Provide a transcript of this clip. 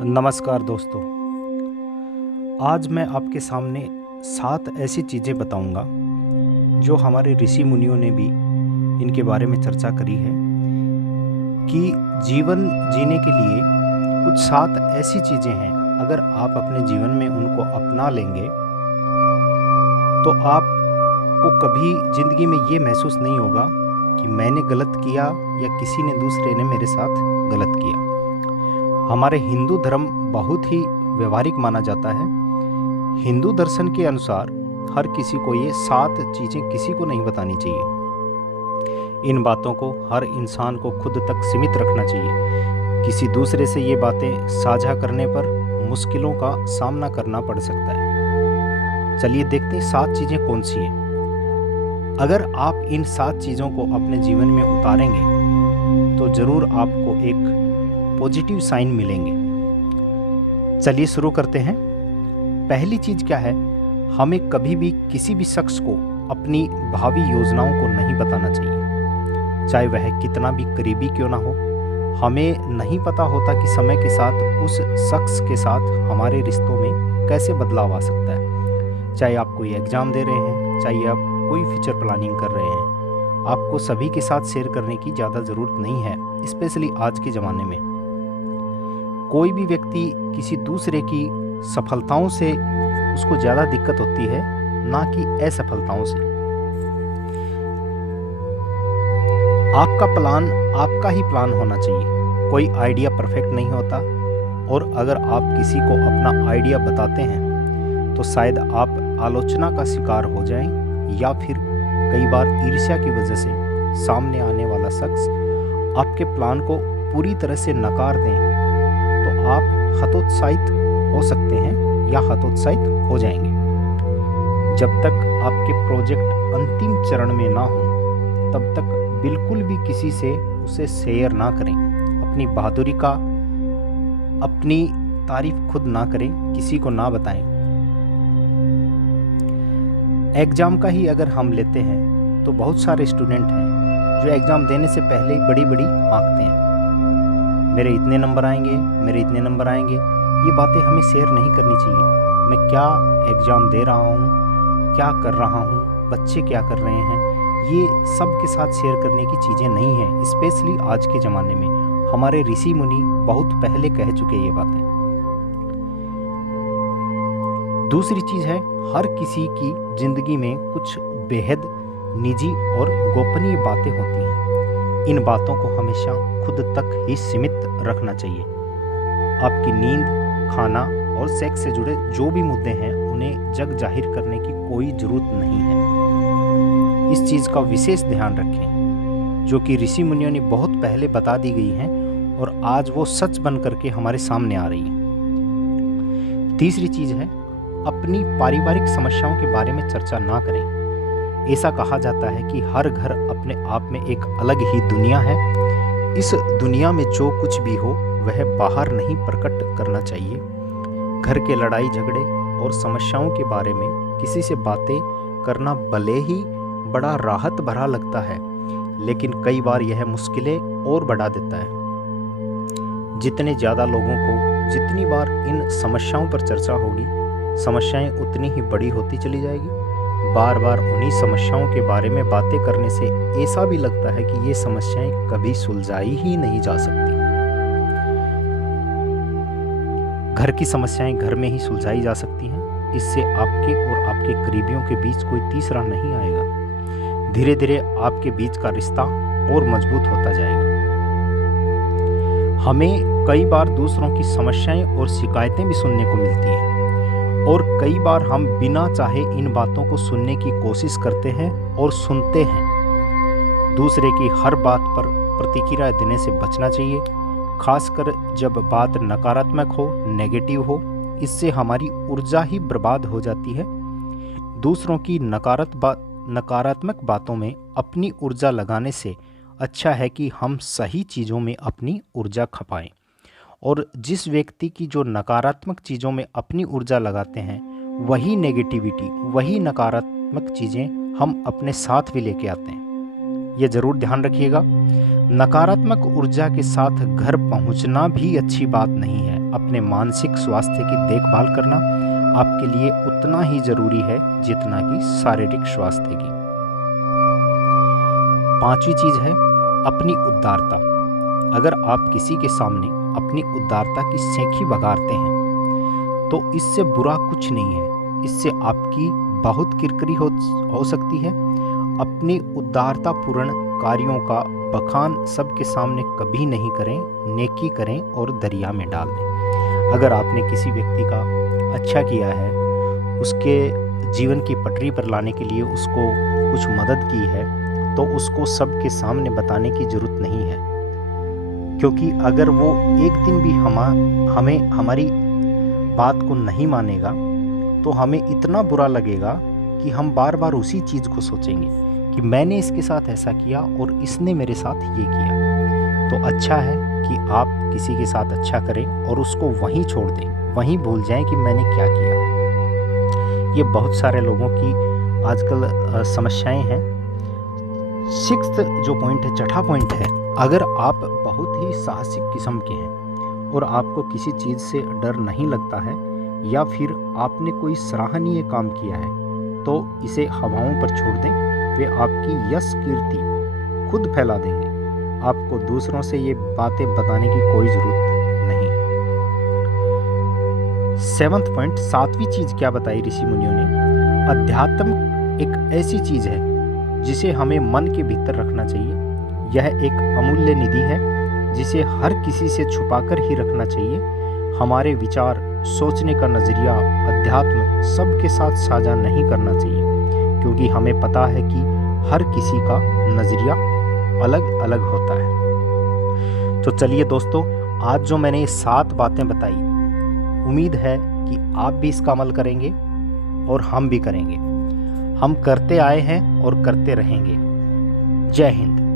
नमस्कार दोस्तों। आज मैं आपके सामने 7 ऐसी चीज़ें बताऊंगा जो हमारे ऋषि मुनियों ने भी इनके बारे में चर्चा करी है कि जीवन जीने के लिए कुछ 7 ऐसी चीज़ें हैं, अगर आप अपने जीवन में उनको अपना लेंगे तो आपको कभी ज़िंदगी में ये महसूस नहीं होगा कि मैंने गलत किया या किसी ने दूसरे ने मेरे साथ गलत किया। हमारे हिंदू धर्म बहुत ही व्यवहारिक माना जाता है। हिंदू दर्शन के अनुसार हर किसी को ये 7 चीज़ें किसी को नहीं बतानी चाहिए। इन बातों को हर इंसान को खुद तक सीमित रखना चाहिए। किसी दूसरे से ये बातें साझा करने पर मुश्किलों का सामना करना पड़ सकता है। चलिए देखते हैं 7 चीज़ें कौन सी हैं। अगर आप इन 7 चीज़ों को अपने जीवन में उतारेंगे तो ज़रूर आपको एक पॉजिटिव साइन मिलेंगे। चलिए शुरू करते हैं। पहली चीज़ क्या है, हमें कभी भी किसी भी शख्स को अपनी भावी योजनाओं को नहीं बताना चाहिए, चाहे वह कितना भी करीबी क्यों ना हो। हमें नहीं पता होता कि समय के साथ उस शख्स के साथ हमारे रिश्तों में कैसे बदलाव आ सकता है। चाहे आप कोई एग्ज़ाम दे रहे हैं, चाहे आप कोई फ्यूचर प्लानिंग कर रहे हैं, आपको सभी के साथ शेयर करने की ज़्यादा ज़रूरत नहीं है, स्पेशली आज के ज़माने में। कोई भी व्यक्ति किसी दूसरे की सफलताओं से उसको ज़्यादा दिक्कत होती है, ना कि असफलताओं से। आपका प्लान आपका ही प्लान होना चाहिए। कोई आइडिया परफेक्ट नहीं होता, और अगर आप किसी को अपना आइडिया बताते हैं तो शायद आप आलोचना का शिकार हो जाएं, या फिर कई बार ईर्ष्या की वजह से सामने आने वाला शख्स आपके प्लान को पूरी तरह से नकार दें, तो आप हतोत्साहित हो सकते हैं या हतोत्साहित हो जाएंगे। जब तक आपके प्रोजेक्ट अंतिम चरण में ना हो, तब तक बिल्कुल भी किसी से उसे शेयर ना करें। अपनी बहादुरी का, अपनी तारीफ खुद ना करें, किसी को ना बताएं। एग्ज़ाम का ही अगर हम लेते हैं तो बहुत सारे स्टूडेंट हैं जो एग्ज़ाम देने से पहले ही बड़ी बड़ी आंकते हैं। मेरे इतने नंबर आएंगे, मेरे इतने नंबर आएंगे। ये बातें हमें शेयर नहीं करनी चाहिए। मैं क्या एग्ज़ाम दे रहा हूँ, क्या कर रहा हूँ, बच्चे क्या कर रहे हैं, ये सब के साथ शेयर करने की चीज़ें नहीं हैं, स्पेशली आज के ज़माने में। हमारे ऋषि मुनि बहुत पहले कह चुके ये बातें। दूसरी चीज़ है, हर किसी की ज़िंदगी में कुछ बेहद निजी और गोपनीय बातें होती हैं। इन बातों को हमेशा खुद तक ही सीमित रखना चाहिए। आपकी नींद, खाना और सेक्स से जुड़े जो भी मुद्दे हैं, उन्हें जग जाहिर करने की कोई ज़रूरत नहीं है। इस चीज़ का विशेष ध्यान रखें, जो कि ऋषि मुनियों ने बहुत पहले बता दी गई हैं और आज वो सच बन करके हमारे सामने आ रही है। तीसरी चीज़ है, अपनी पारिवारिक समस्याओं के बारे में चर्चा ना करें। ऐसा कहा जाता है कि हर घर अपने आप में एक अलग ही दुनिया है। इस दुनिया में जो कुछ भी हो वह बाहर नहीं प्रकट करना चाहिए। घर के लड़ाई झगड़े और समस्याओं के बारे में किसी से बातें करना भले ही बड़ा राहत भरा लगता है, लेकिन कई बार यह मुश्किलें और बढ़ा देता है। जितने ज़्यादा लोगों को जितनी बार इन समस्याओं पर चर्चा होगी, समस्याएं उतनी ही बड़ी होती चली जाएगी। बार बार उन्हीं समस्याओं के बारे में बातें करने से ऐसा भी लगता है कि ये समस्याएं कभी सुलझाई ही नहीं जा सकती। घर की समस्याएं घर में ही सुलझाई जा सकती हैं। इससे आपके और आपके करीबियों के बीच कोई तीसरा नहीं आएगा। धीरे धीरे आपके बीच का रिश्ता और मजबूत होता जाएगा। हमें कई बार दूसरों की समस्याएं और शिकायतें भी सुनने को मिलती हैं, और कई बार हम बिना चाहे इन बातों को सुनने की कोशिश करते हैं और सुनते हैं। दूसरे की हर बात पर प्रतिक्रिया देने से बचना चाहिए, खासकर जब बात नकारात्मक हो, नेगेटिव हो। इससे हमारी ऊर्जा ही बर्बाद हो जाती है। दूसरों की नकारात्मक बातों में अपनी ऊर्जा लगाने से अच्छा है कि हम सही चीज़ों में अपनी ऊर्जा खपाएं। और जिस व्यक्ति की जो नकारात्मक चीज़ों में अपनी ऊर्जा लगाते हैं, वही नेगेटिविटी, वही नकारात्मक चीज़ें हम अपने साथ भी लेके आते हैं। ये ज़रूर ध्यान रखिएगा। नकारात्मक ऊर्जा के साथ घर पहुंचना भी अच्छी बात नहीं है। अपने मानसिक स्वास्थ्य की देखभाल करना आपके लिए उतना ही जरूरी है जितना कि शारीरिक स्वास्थ्य की। 5वीं चीज है अपनी उदारता। अगर आप किसी के सामने अपनी उदारता की सेंखी बघारते हैं तो इससे बुरा कुछ नहीं है, इससे आपकी बहुत किरकिरी हो सकती है। अपनी उदारतापूर्ण कार्यों का बखान सबके सामने कभी नहीं करें, नेकी करें और दरिया में डाल दें। अगर आपने किसी व्यक्ति का अच्छा किया है, उसके जीवन की पटरी पर लाने के लिए उसको कुछ मदद की है, तो उसको सबके सामने बताने की ज़रूरत नहीं है, क्योंकि अगर वो एक दिन भी हमें हमारी बात को नहीं मानेगा तो हमें इतना बुरा लगेगा कि हम बार बार उसी चीज़ को सोचेंगे कि मैंने इसके साथ ऐसा किया और इसने मेरे साथ ये किया। तो अच्छा है कि आप किसी के साथ अच्छा करें और उसको वहीं छोड़ दें, वहीं भूल जाएं कि मैंने क्या किया। ये बहुत सारे लोगों की आजकल समस्याएं हैं। 6th जो पॉइंट है, छठा पॉइंट है, अगर आप बहुत ही साहसिक किस्म के हैं और आपको किसी चीज़ से डर नहीं लगता है या फिर आपने कोई सराहनीय काम किया है तो इसे हवाओं पर छोड़ दें। वे आपकी यश कीर्ति खुद फैला देंगे। आपको दूसरों से ये बातें बताने की कोई ज़रूरत नहीं है। 7th पॉइंट, 7वीं चीज़ क्या बताई ऋषि मुनियों ने? अध्यात्म एक ऐसी चीज़ है जिसे हमें मन के भीतर रखना चाहिए। यह एक अमूल्य निधि है जिसे हर किसी से छुपाकर ही रखना चाहिए। हमारे विचार, सोचने का नज़रिया, अध्यात्म सबके साथ साझा नहीं करना चाहिए, क्योंकि हमें पता है कि हर किसी का नज़रिया अलग अलग होता है। तो चलिए दोस्तों, आज जो मैंने ये 7 बातें बताई, उम्मीद है कि आप भी इसका अमल करेंगे और हम भी करेंगे। हम करते आए हैं और करते रहेंगे। जय हिंद।